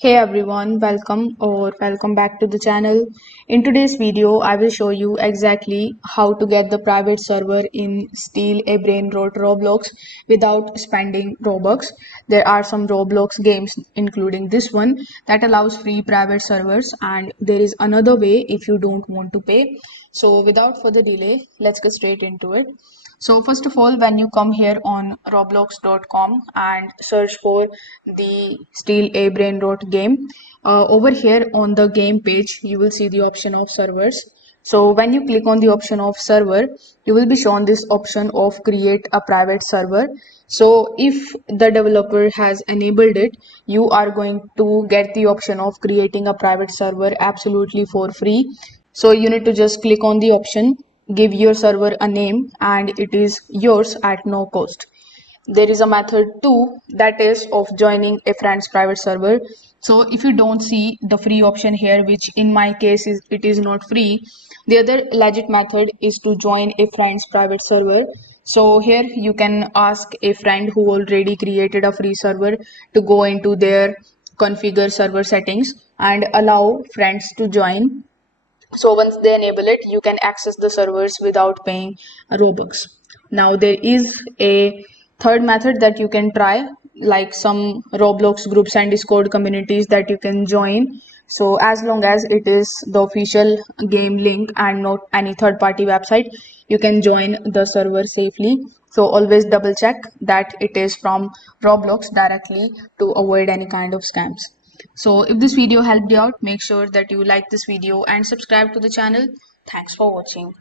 Hey everyone, welcome back to the channel. In today's video, I will show you exactly how to get the private server in Steal A Brainrot Roblox without spending Robux. There are some Roblox games, including this one, that allows free private servers, and there is another way if you don't want to pay. So without further delay, let's get straight into it. So first of all, when you come here on roblox.com and search for the Steal A Brainrot game, over here on the game page, you will see the option of servers. So when you click on the option of server, you will be shown this option of create a private server. So if the developer has enabled it, you are going to get the option of creating a private server absolutely for free. So you need to just click on the option, give your server a name, and it is yours at no cost. There is a method too, that is of joining a friend's private server. So if you don't see the free option here, which in my case is it is not free, the other legit method is to join a friend's private server. So here you can ask a friend who already created a free server to go into their configure server settings and allow friends to join. So once they enable it, you can access the servers without paying Robux. Now there is a third method that you can try, like some Roblox groups and Discord communities that you can join. So as long as it is the official game link and not any third party website, you can join the server safely. So always double check that it is from Roblox directly to avoid any kind of scams. So if this video helped you out, make sure that you like this video and subscribe to the channel. Thanks for watching.